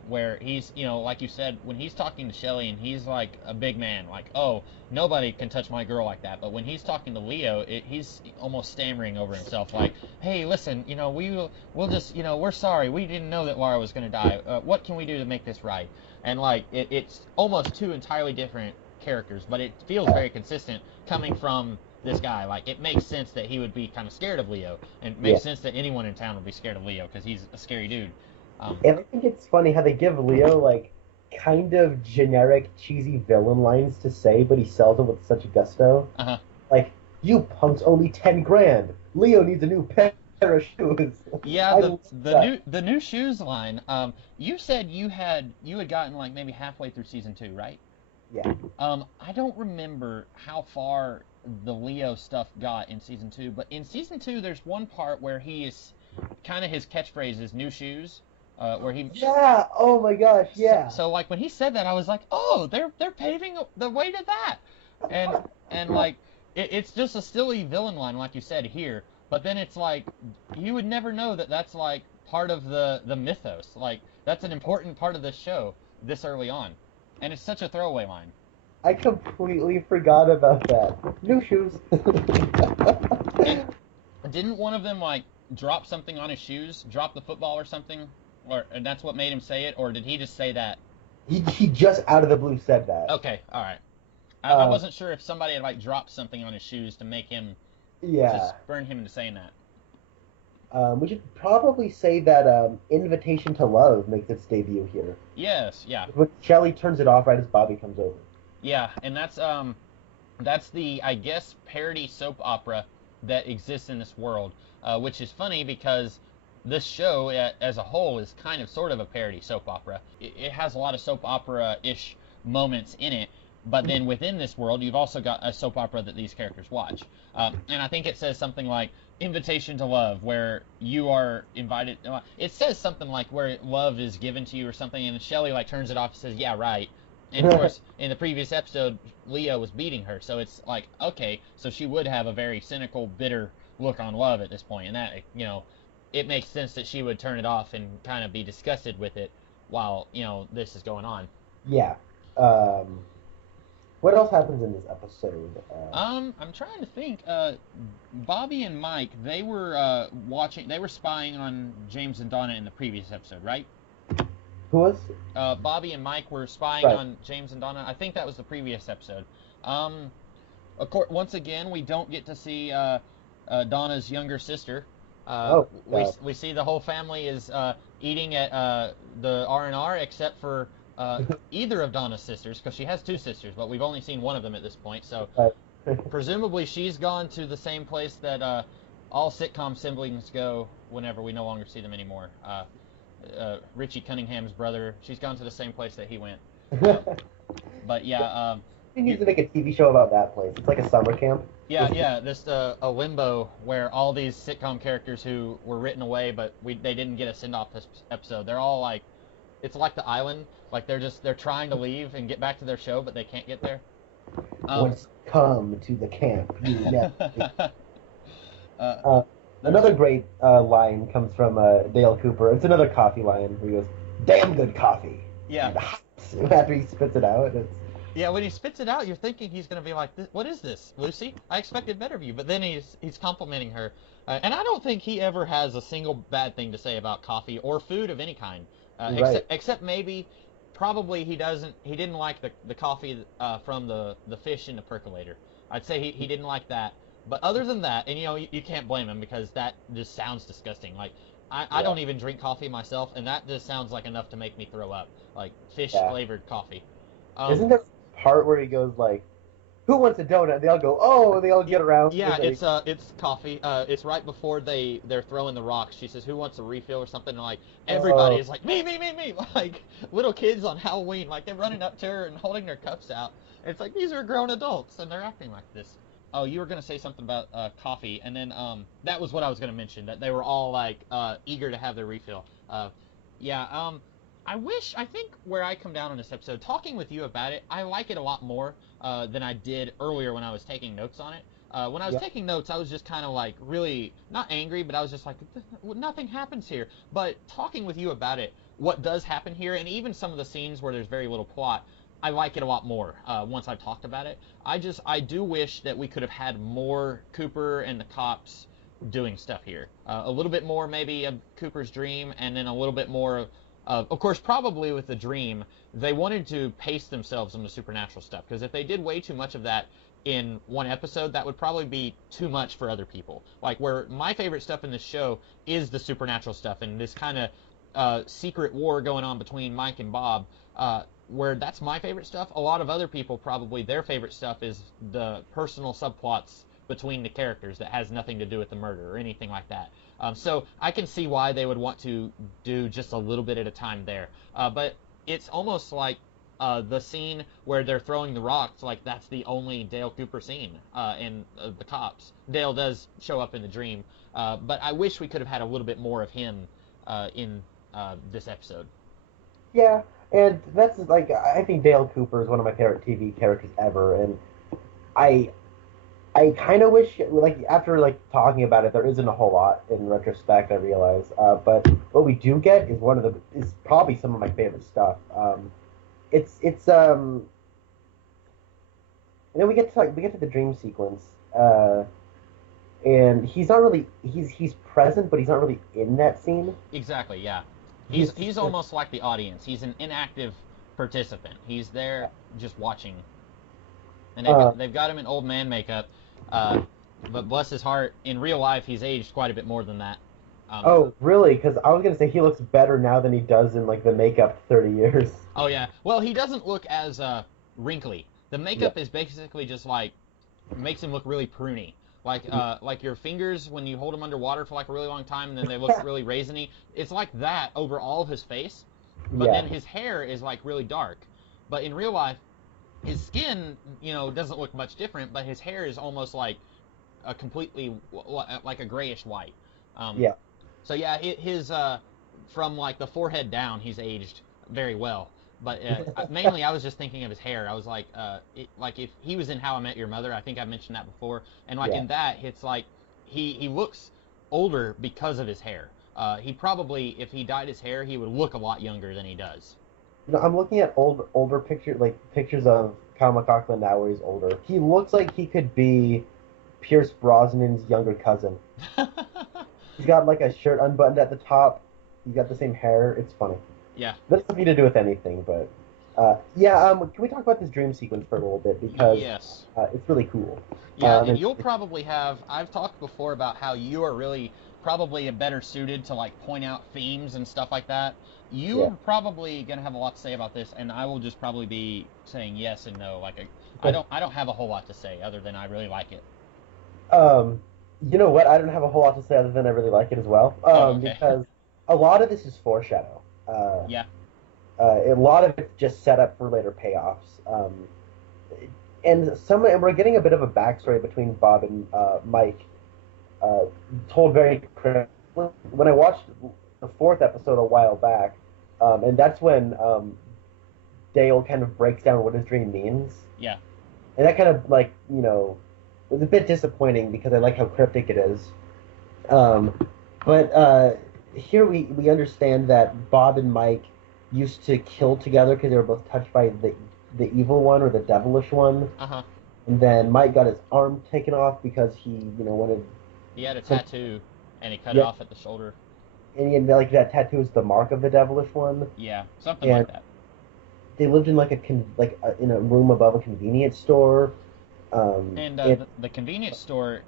where he's, like you said, when he's talking to Shelly and he's like a big man, like, oh, nobody can touch my girl like that. But when he's talking to Leo, he's almost stammering over himself, like, hey, listen, we'll just, we're sorry, we didn't know that Lara was going to die. What can we do to make this right? And like, it's almost two entirely different characters, but it feels very consistent coming from this guy. Like, it makes sense that he would be kind of scared of Leo, and it makes sense that anyone in town would be scared of Leo because he's a scary dude. And I think it's funny how they give Leo like kind of generic, cheesy villain lines to say, but he sells it with such gusto. Uh-huh. Like, you punk's only 10 grand. Leo needs a new pair of shoes. Yeah, the new shoes line. You said you had gotten like maybe halfway through season 2, right? Yeah. I don't remember how far the Leo stuff got in season 2, but in season 2 there's one part where he is kind of, his catchphrase is new shoes. Where he Yeah. Oh my gosh. Yeah. So like when he said that, I was like, oh, they're paving the way to that, and like it's just a silly villain line like you said here, but then it's like you would never know that that's like part of the mythos. Like that's an important part of this show this early on, and it's such a throwaway line. I completely forgot about that. New shoes. Didn't one of them like drop something on his shoes, drop the football or something? And that's what made him say it, or did he just say that? He just out of the blue said that. Okay, all right. I wasn't sure if somebody had like dropped something on his shoes to make him, to spurn him into saying that. We should probably say that Invitation to Love makes its debut here. Yes, yeah. When Shelly turns it off right as Bobby comes over. Yeah, and that's the, I guess, parody soap opera that exists in this world, which is funny because this show as a whole is kind of sort of a parody soap opera. It has a lot of soap opera-ish moments in it, but then within this world, you've also got a soap opera that these characters watch. And I think it says something like Invitation to Love, where you are invited. It says something like where love is given to you or something, and Shelly like turns it off and says, yeah, right. And of course, in the previous episode, Leo was beating her, so it's like, okay, so she would have a very cynical, bitter look on love at this point, and that, it makes sense that she would turn it off and kind of be disgusted with it while, this is going on. Yeah. What else happens in this episode? I'm trying to think. Bobby and Mike, they were spying on James and Donna in the previous episode, right? Who was? Bobby and Mike were spying on James and Donna. I think that was the previous episode. Of course, once again, we don't get to see Donna's younger sister. We see the whole family is eating at the R&R except for either of Donna's sisters, because she has two sisters, but we've only seen one of them at this point. So presumably she's gone to the same place that all sitcom siblings go whenever we no longer see them anymore. Richie Cunningham's brother, she's gone to the same place that he went. But yeah, he needs to make a TV show about that place. It's like a summer camp. Yeah, this a limbo where all these sitcom characters who were written away, but they didn't get a send off this episode. They're all like, it's like The Island. Like they're trying to leave and get back to their show, but they can't get there. Once come to the camp, you never. Another great line comes from Dale Cooper. It's another coffee line where he goes, "Damn good coffee." Yeah. After he spits it out, yeah, when he spits it out, you're thinking he's going to be like, what is this, Lucy? I expected better of you. But then he's complimenting her. And I don't think he ever has a single bad thing to say about coffee or food of any kind. Except maybe, probably he didn't like the coffee from the fish in the percolator. I'd say he didn't like that. But other than that, and you can't blame him because that just sounds disgusting. Like, I don't even drink coffee myself, and that just sounds like enough to make me throw up. Like, fish-flavored coffee. Isn't there a part where he goes like, "Who wants a donut?" And they all go, "Oh!" And they all get around. Yeah, it's coffee. It's right before they're throwing the rocks. She says, "Who wants a refill?" or something. And like everybody is like, "Me!" Like little kids on Halloween, like they're running up to her and holding their cups out. And it's like these are grown adults and they're acting like this. Oh, you were gonna say something about coffee, and then that was what I was gonna mention, that they were all like eager to have their refill. I think where I come down on this episode, talking with you about it, I like it a lot more than I did earlier when I was taking notes on it. When I was taking notes, I was just kind of like really, not angry, but I was just like, nothing happens here. But talking with you about it, what does happen here, and even some of the scenes where there's very little plot, I like it a lot more once I've talked about it. I do wish that we could have had more Cooper and the cops doing stuff here. A little bit more maybe of Cooper's dream, and then a little bit more of course, probably with the dream, they wanted to pace themselves on the supernatural stuff, because if they did way too much of that in one episode, that would probably be too much for other people. Like, where my favorite stuff in this show is the supernatural stuff, and this kind of secret war going on between Mike and Bob, where that's my favorite stuff. A lot of other people, probably their favorite stuff is the personal subplots between the characters that has nothing to do with the murder or anything like that. So I can see why they would want to do just a little bit at a time there. But it's almost like the scene where they're throwing the rocks, like that's the only Dale Cooper scene in the cops. Dale does show up in the dream, but I wish we could have had a little bit more of him in this episode. Yeah, and that's like, I think Dale Cooper is one of my favorite TV characters ever, and I kind of wish, like, after like talking about it, there isn't a whole lot in retrospect, I realize. But what we do get is probably some of my favorite stuff. It's we get to the dream sequence, and he's not really he's present, but he's not really in that scene. Exactly, yeah. He's almost like the audience. He's an inactive participant. He's there just watching. And they've got him in old man makeup, but bless his heart, in real life he's aged quite a bit more than that. Oh, really? Because I was gonna say he looks better now than he does in like the makeup 30 years. Oh yeah. Well, he doesn't look as wrinkly. The makeup is basically just like makes him look really pruny. Like your fingers when you hold them underwater for like a really long time and then they look really raisiny. It's like that over all of his face, but then his hair is like really dark. But in real life, his skin, doesn't look much different, but his hair is almost like a completely like a grayish white. So yeah, his from like the forehead down, he's aged very well. But mainly, I was just thinking of his hair. I was like, like if he was in How I Met Your Mother, I think I mentioned that before, and like in that, it's like he looks older because of his hair. He probably, if he dyed his hair, he would look a lot younger than he does. I'm looking at older pictures of Kyle MacLachlan now where he's older. He looks like he could be Pierce Brosnan's younger cousin. He's got like a shirt unbuttoned at the top. He's got the same hair. It's funny. Yeah. That doesn't have to do with anything, but can we talk about this dream sequence for a little bit, because it's really cool. Yeah, and you'll probably have. I've talked before about how you are really probably better suited to like point out themes and stuff like that. You're probably gonna have a lot to say about this, and I will just probably be saying yes and no. I don't have a whole lot to say other than I really like it. You know what? I don't have a whole lot to say other than I really like it as well. Because a lot of this is foreshadow. A lot of it's just set up for later payoffs. And we're getting a bit of a backstory between Bob and Mike, told very correctly. When I watched the 4th episode a while back, and that's when Dale kind of breaks down what his dream means. Yeah. And that kind of was a bit disappointing because I like how cryptic it is. But here we understand that Bob and Mike used to kill together because they were both touched by the evil one or the devilish one. Uh-huh. And then Mike got his arm taken off because he wanted. He had a tattoo, and he cut it off at the shoulder. And he had, like, that tattoo is the mark of the devilish one. Yeah, something like that. They lived in in a room above a convenience store. The convenience store,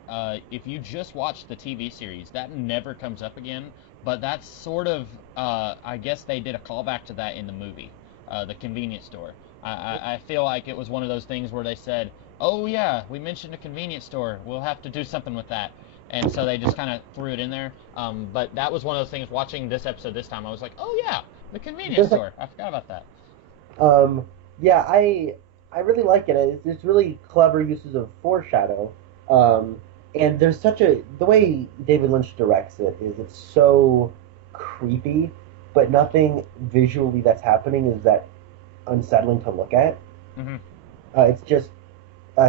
if you just watch the TV series, that never comes up again. But that's sort of, I guess they did a callback to that in the movie, the convenience store. I feel like it was one of those things where they said, oh yeah, we mentioned a convenience store, we'll have to do something with that. And so they just kind of threw it in there. But that was one of those things, watching this episode this time, I was like, oh yeah, the convenience store. I forgot about that. I really like it. It's really clever uses of foreshadow. And there's the way David Lynch directs it is it's so creepy, but nothing visually that's happening is that unsettling to look at. Mm-hmm. It's just,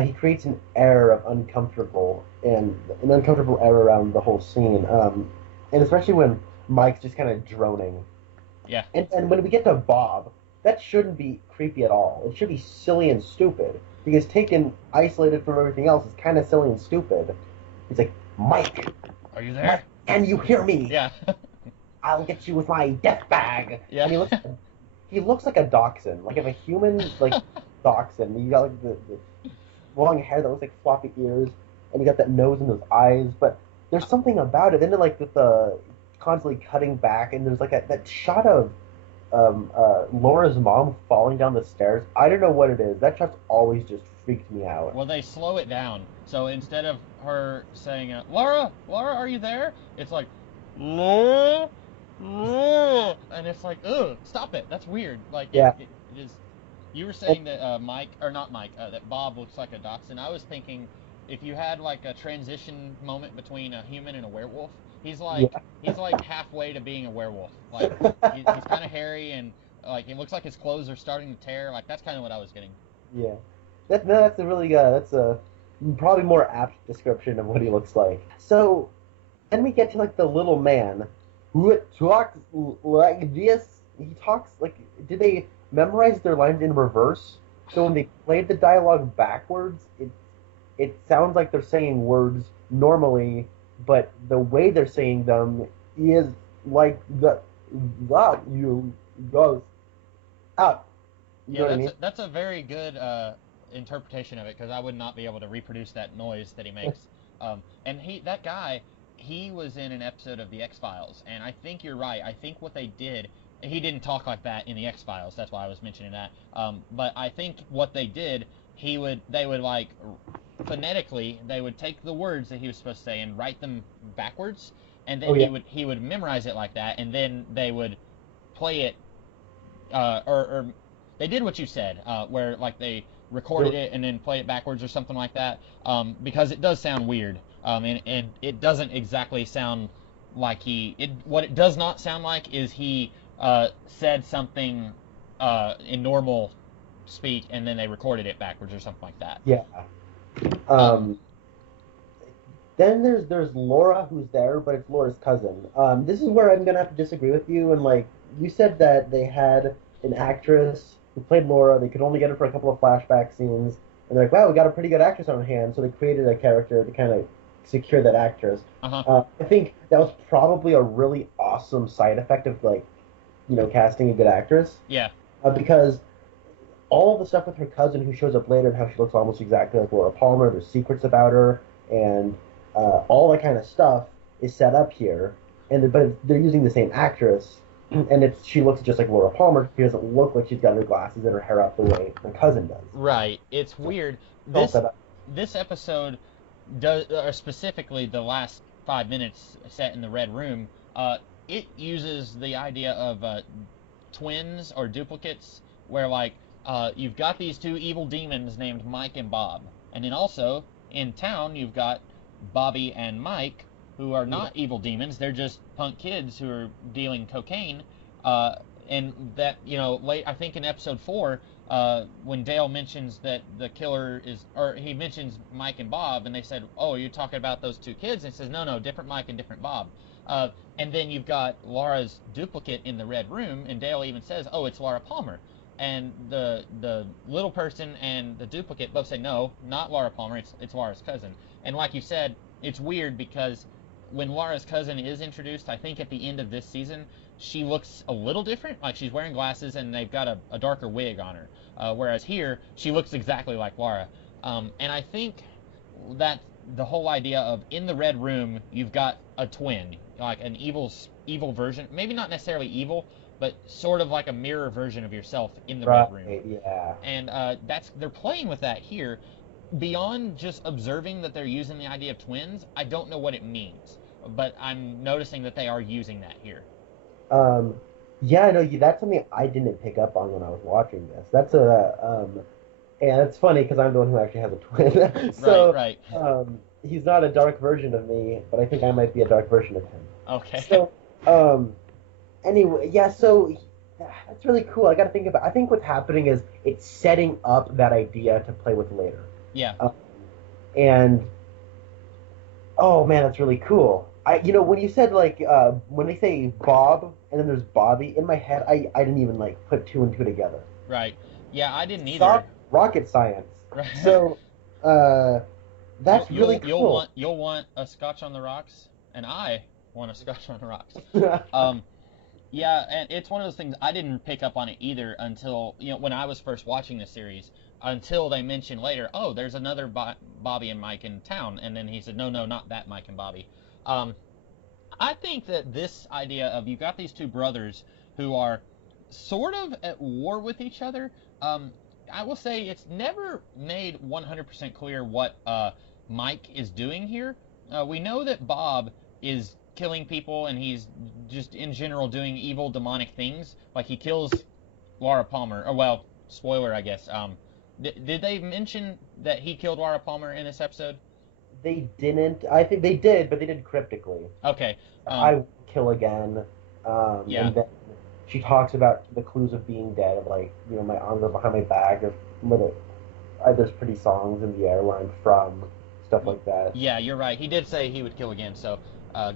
he creates an air of uncomfortable and an uncomfortable air around the whole scene. And especially when Mike's just kind of droning. Yeah. And when we get to Bob, that shouldn't be creepy at all. It should be silly and stupid. Because taken isolated from everything else is kind of silly and stupid. He's like, Mike, Are you there? Mike, can you hear me? Yeah. I'll get you with my death bag. Yeah. And he looks like a dachshund, like if a human like dachshund. You got like the long hair that looks like floppy ears, and you got that nose and those eyes. But there's something about it. Then like the constantly cutting back, and there's like that shot of Laura's mom falling down the stairs. I don't know what it is. That shot's always just freaked me out. Well, they slow it down. So instead of her saying, Laura, Laura, are you there? It's like, Laura, Laura. And it's like, ugh, stop it. That's weird. Like, Yeah. it is. You were saying that Mike, or not Mike, that Bob looks like a dachshund. I was thinking if you had like a transition moment between a human and a werewolf, he's like Yeah. he's like halfway to being a werewolf. Like he's kind of hairy and like it looks like his clothes are starting to tear. Like that's kind of what I was getting. Yeah. That's a really that's a probably more apt description of what he looks like. So then we get to like the little man who talks like this. He talks like, did they memorize their lines in reverse? So when they played the dialogue backwards, it sounds like they're saying words normally, but the way they're saying them is like that you goes out. You know Yeah, what I mean? that's a very good interpretation of it because I would not be able to reproduce that noise that he makes. And that guy, he was in an episode of the X Files, and I think you're right. I think what they did, he didn't talk like that in the X Files. That's why I was mentioning that. But I think what they did, they would like phonetically, they would take the words that he was supposed to say and write them backwards, and then Oh yeah. he would memorize it like that, and then they would play it or they did what you said, where like they recorded it and then play it backwards or something like that, because it does sound weird, and it doesn't exactly sound like what it does not sound like is he said something in normal speak and then they recorded it backwards or something like that. Yeah. Um, Um, then there's Laura who's there, but it's Laura's cousin. This is where I'm gonna have to disagree with you. And like you said that they had an actress who played Laura. They could only get her for a couple of flashback scenes, and they're like, wow, we got a pretty good actress on hand. So they created a character to kind of secure that actress. uh-huh. I think that was probably a really awesome side effect of like casting a good actress, Yeah. because all the stuff with her cousin who shows up later and how she looks almost exactly like Laura Palmer. There's secrets about her, and all that kind of stuff is set up here. But they're using the same actress, and she looks just like Laura Palmer. She doesn't look like she's got her glasses and her hair up the way her cousin does. Right. It's weird. All This set up. this episode does, or specifically the last 5 minutes set in the Red Room. It uses the idea of twins or duplicates, where like you've got these two evil demons named Mike and Bob, and then also in town you've got Bobby and Mike, who are not evil demons. They're just punk kids who are dealing cocaine. And that, late, I think in episode 4, when Dale mentions that the killer is, or he mentions Mike and Bob, and they said, "Oh, you're talking about those two kids?" And he says, "No, no, different Mike and different Bob." And then you've got Laura's duplicate in the Red Room, and Dale even says, "Oh, it's Laura Palmer." And the little person and the duplicate both say, "No, not Laura Palmer. It's Laura's cousin." And like you said, it's weird because when Laura's cousin is introduced, I think at the end of this season, she looks a little different. Like she's wearing glasses and they've got a darker wig on her. Whereas here, she looks exactly like Laura. And I think that the whole idea of in the Red Room, you've got a twin, like an evil version. Maybe not necessarily evil, but sort of like a mirror version of yourself in the Red Room. Right. Yeah. And they're playing with that here. Beyond just observing that they're using the idea of twins, I don't know what it means, but I'm noticing that they are using that here. Yeah, no, that's something I didn't pick up on when I was watching this. And it's funny because I'm the one who actually has a twin. So, Right. he's not a dark version of me, but I think I might be a dark version of him. Okay. So, anyway, yeah, so that's really cool. I got to think about. I think what's happening is it's setting up that idea to play with later. Yeah. And oh man, that's really cool. When you said like when they say Bob and then there's Bobby, in my head, I didn't even like put two and two together. Right. Yeah, I didn't It's either. not rocket science. Right. So uh, that's really cool. You'll want a scotch on the rocks, and I want a scotch on the rocks. Um, Yeah, and it's one of those things I didn't pick up on it either until, when I was first watching the series, until they mentioned later, oh, there's another Bobby and Mike in town, and then he said, no, no, not that Mike and Bobby. Um, I think that this idea of you got these two brothers who are sort of at war with each other. Um, I will say it's never made 100% clear what Mike is doing here. We know that Bob is killing people and he's just in general doing evil demonic things. Like he kills Laura Palmer. Or well, spoiler, I guess. Did they mention that he killed Laura Palmer in this episode? They didn't. I think they did, but they did cryptically. Okay. I will kill again. Yeah. And then she talks about the clues of being dead, like my arms are behind my back, or there's pretty songs in the air where I'm from, stuff like that. Yeah, you're right. He did say he would kill again, so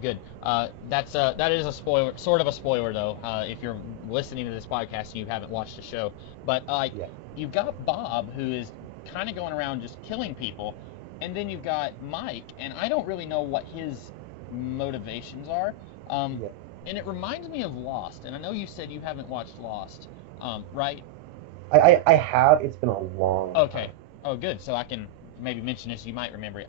good. That is a spoiler, sort of a spoiler though. If you're listening to this podcast and you haven't watched the show, but Yeah. you've got Bob who is kind of going around just killing people, and then you've got Mike, and I don't really know what his motivations are. Yeah. And it reminds me of Lost, and I know you said you haven't watched Lost, right? I have. It's been a long Okay. time. Oh, good. So I can maybe mention this. You might remember it.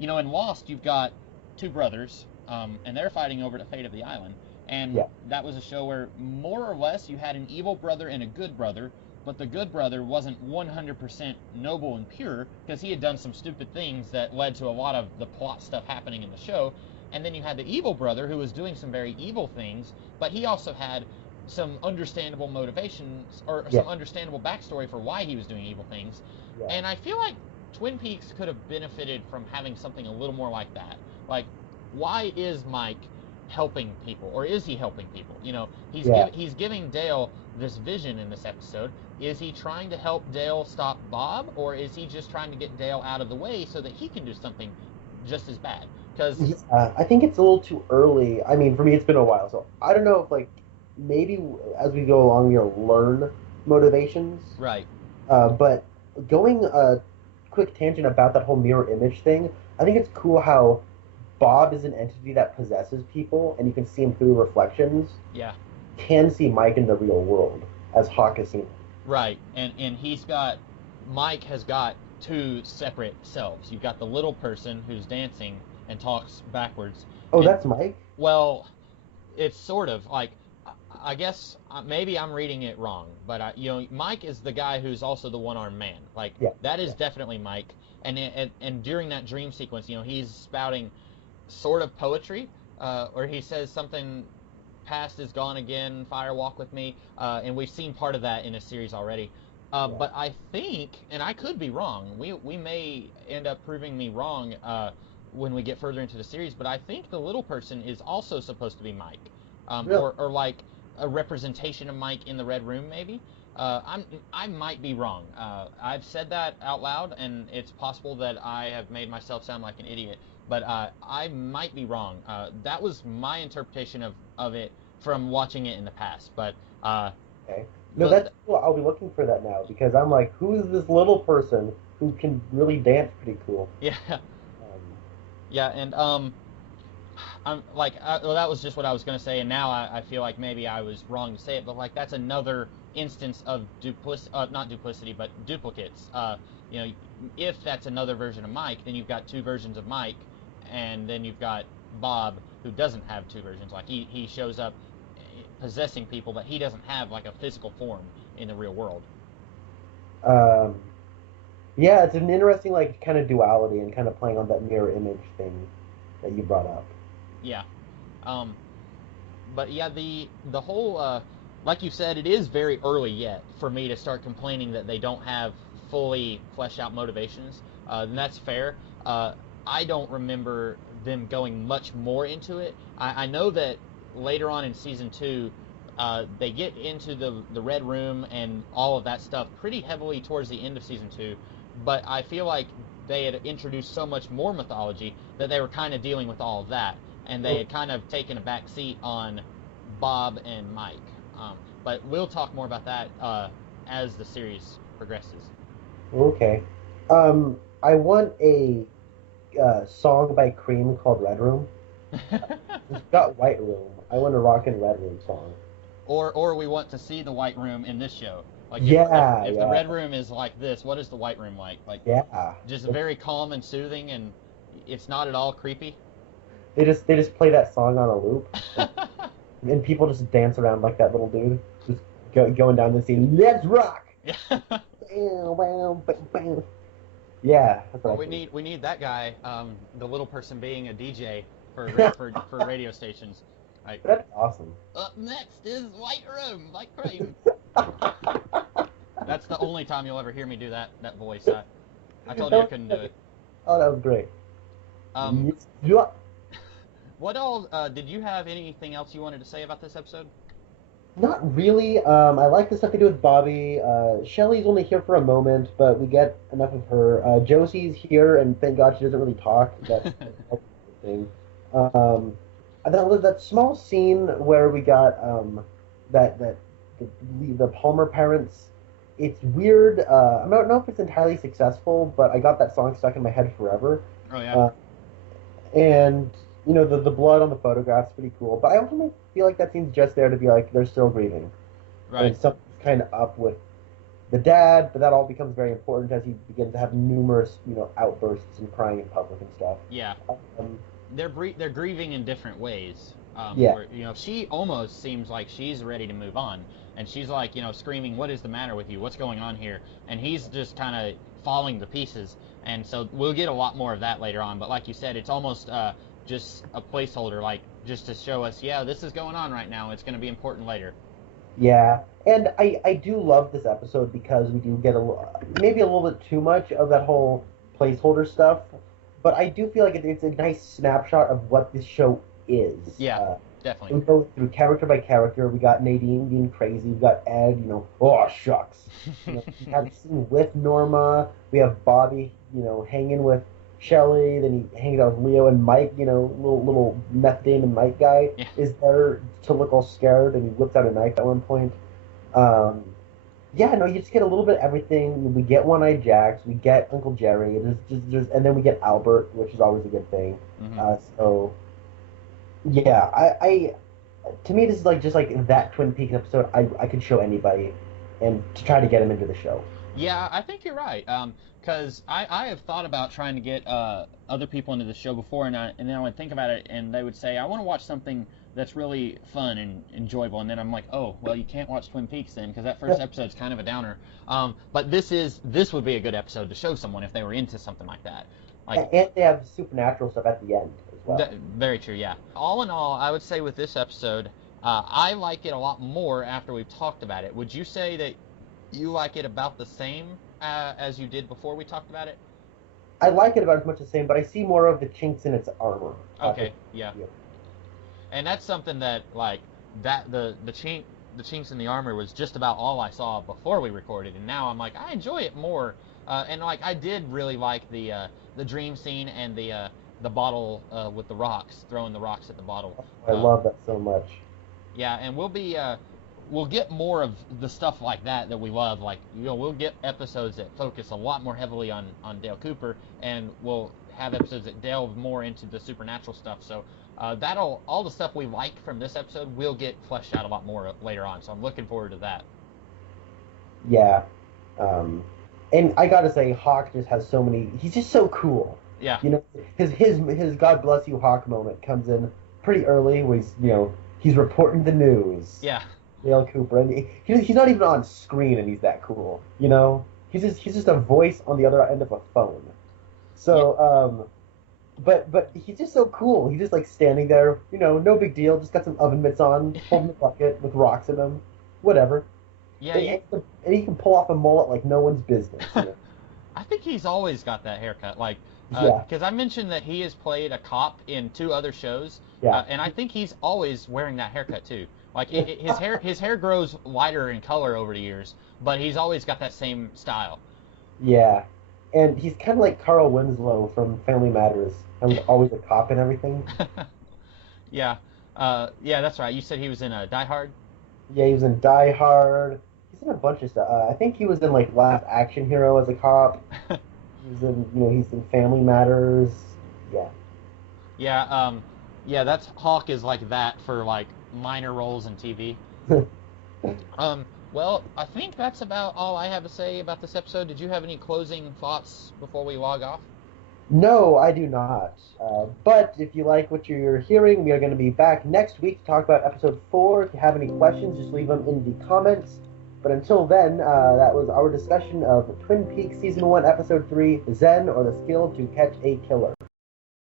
In Lost, you've got two brothers, and they're fighting over the fate of the island. And Yeah. that was a show where more or less you had an evil brother and a good brother, but the good brother wasn't 100% noble and pure because he had done some stupid things that led to a lot of the plot stuff happening in the show. And then you had the evil brother who was doing some very evil things, but he also had some understandable motivations or Yeah. some understandable backstory for why he was doing evil things. Yeah. And I feel like Twin Peaks could have benefited from having something a little more like that. Like, why is Mike helping people, or is he helping people? Yeah. He's giving Dale this vision in this episode. Is he trying to help Dale stop Bob, or is he just trying to get Dale out of the way so that he can do something just as bad? Because I think it's a little too early. I mean, for me, it's been a while, so I don't know if like maybe as we go along, learn motivations. right, But going a quick tangent about that whole mirror image thing, I think it's cool how Bob is an entity that possesses people, and you can see him through reflections. yeah. Can see Mike in the real world as Hawk has seen him. Right, and Mike has got two separate selves. You've got the little person who's dancing and talks backwards. Oh, And that's Mike? well, it's sort of like I guess maybe I'm reading it wrong, but Mike is the guy who's also the one-armed man. Like Yeah. that is Yeah. definitely Mike. And during that dream sequence, he's spouting sort of poetry, or he says something. Past is gone again. Fire walk with me, and we've seen part of that in a series already. Yeah. But I think, and I could be wrong. We may end up proving me wrong when we get further into the series. But I think the little person is also supposed to be Mike, Really? or like a representation of Mike in the Red Room, maybe. I might be wrong. I've said that out loud, and it's possible that I have made myself sound like an idiot. But I might be wrong. That was my interpretation of it from watching it in the past. But Okay. No, but that's cool. I'll be looking for that now because I'm like, who is this little person who can really dance pretty cool? yeah, Um, yeah, and I'm like, well, that was just what I was gonna say, and now I feel like maybe I was wrong to say it, but like that's another instance of not duplicity, but duplicates. If that's another version of Mike, then you've got two versions of Mike, and then you've got Bob who doesn't have two versions. Like he shows up possessing people, but he doesn't have like a physical form in the real world. um, yeah, it's an interesting like kind of duality and kind of playing on that mirror image thing that you brought up. Yeah. Um, but yeah, the whole like you said, it is very early yet for me to start complaining that they don't have fully fleshed out motivations. And that's fair. I don't remember them going much more into it. I know that later on in season 2, they get into the Red Room and all of that stuff pretty heavily towards the end of season 2. But I feel like they had introduced so much more mythology that they were kind of dealing with all of that. and they had kind of taken a back seat on Bob and Mike. But we'll talk more about that as the series progresses. Okay. I want a song by Cream called Red Room. It's got White Room. I want a Rockin' Red Room song. Or we want to see the White Room in this show. Like if the Red Room is like this, what is the White Room like? Like just very calm and soothing, and it's not at all creepy. They just play that song on a loop, and people just dance around like that little dude, just going down the scene. Let's rock. Yeah. That's well, we need that guy, the little person being a DJ for radio stations. Like, that's awesome. Up next is White Room by Cream. That's the only time you'll ever hear me do that voice. I told you I couldn't do it. Oh, that was great. What all, did you have anything else you wanted to say about this episode? Not really. I like the stuff they do with Bobby. Shelly's only here for a moment, but we get enough of her. Josie's here, and thank God she doesn't really talk. That's the thing. That small scene where we got the Palmer parents. It's weird. I don't know if it's entirely successful, but I got that song stuck in my head forever. Oh yeah. And you know the blood on the photograph's pretty cool, but I also feel like that scene's just there to be like they're still grieving. Right. And something's kind of up with the dad, but that all becomes very important as he begins to have numerous outbursts and crying in public and stuff. Yeah. They're grieving in different ways. Yeah. Where, she almost seems like she's ready to move on, and she's like, screaming, "What is the matter with you? What's going on here?" And he's just kind of falling to pieces. And so we'll get a lot more of that later on. But like you said, it's almost just a placeholder, like just to show us, yeah, this is going on right now. It's going to be important later. Yeah, and I do love this episode because we do get maybe a little bit too much of that whole placeholder stuff. But I do feel like it's a nice snapshot of what this show is. Yeah, definitely. We go through character by character. We got Nadine being crazy. We got Ed, oh, shucks. We have a scene with Norma. We have Bobby, hanging with Shelly. Then he hangs out with Leo, and Mike, little meth Damon Mike guy is there to look all scared, and he whips out a knife at one point. You just get a little bit of everything. We get One-Eyed Jacks. We get Uncle Jerry. And then we get Albert, which is always a good thing. Mm-hmm. To me, this is just like that Twin Peaks episode I could show anybody, and to try to get them into the show. Yeah, I think you're right. Because I have thought about trying to get other people into the show before, and then I would think about it, and they would say, I want to watch something that's really fun and enjoyable, and then I'm like, oh, well, you can't watch Twin Peaks then, because that first episode's kind of a downer. But this would be a good episode to show someone if they were into something like that. And they have supernatural stuff at the end as well. Very true, yeah. All in all, I would say with this episode, I like it a lot more after we've talked about it. Would you say that you like it about the same as you did before we talked about it? I like it about as much the same, but I see more of the chinks in its armor. Okay, yeah. And that's something that, the chinks in the armor was just about all I saw before we recorded, and now I'm like, I enjoy it more. And I did really like the dream scene and the bottle with the rocks, throwing the rocks at the bottle. I love that so much. Yeah, and we'll get more of the stuff like that we love. We'll get episodes that focus a lot more heavily on Dale Cooper, and we'll have episodes that delve more into the supernatural stuff. So all the stuff we like from this episode will get fleshed out a lot more later on. So I'm looking forward to that. Yeah. And I gotta say, Hawk just has so many. He's just so cool. Yeah. His God bless you Hawk moment comes in pretty early. Where he's reporting the news. Yeah. Dale Cooper, and he's not even on screen, and he's that cool. He's just a voice on the other end of a phone. So, but he's just so cool. He's just standing there, no big deal. Just got some oven mitts on, holding a bucket with rocks in them, whatever. Yeah. And he can pull off a mullet like no one's business. I think he's always got that haircut. Because I mentioned that he has played a cop in 2 other shows. Yeah. And I think he's always wearing that haircut too. His hair grows lighter in color over the years, but he's always got that same style. Yeah. And he's kind of like Carl Winslow from Family Matters. I was always a cop and everything. Yeah. Yeah, that's right. You said he was in Die Hard. Yeah, he was in Die Hard. He's in a bunch of stuff. I think he was in like Last Action Hero as a cop. He's in, he's in Family Matters. Yeah. Yeah. Yeah, that's Hawk is like that for like minor roles in TV. Well, I think that's about all I have to say about this episode. Did you have any closing thoughts before we log off? No, I do not. But if you like what you're hearing, we are going to be back next week to talk about episode 4. If you have any questions, just leave them in the comments. But until then, that was our discussion of Twin Peaks Season 1, Episode 3, Zen, or the Skill to Catch a Killer.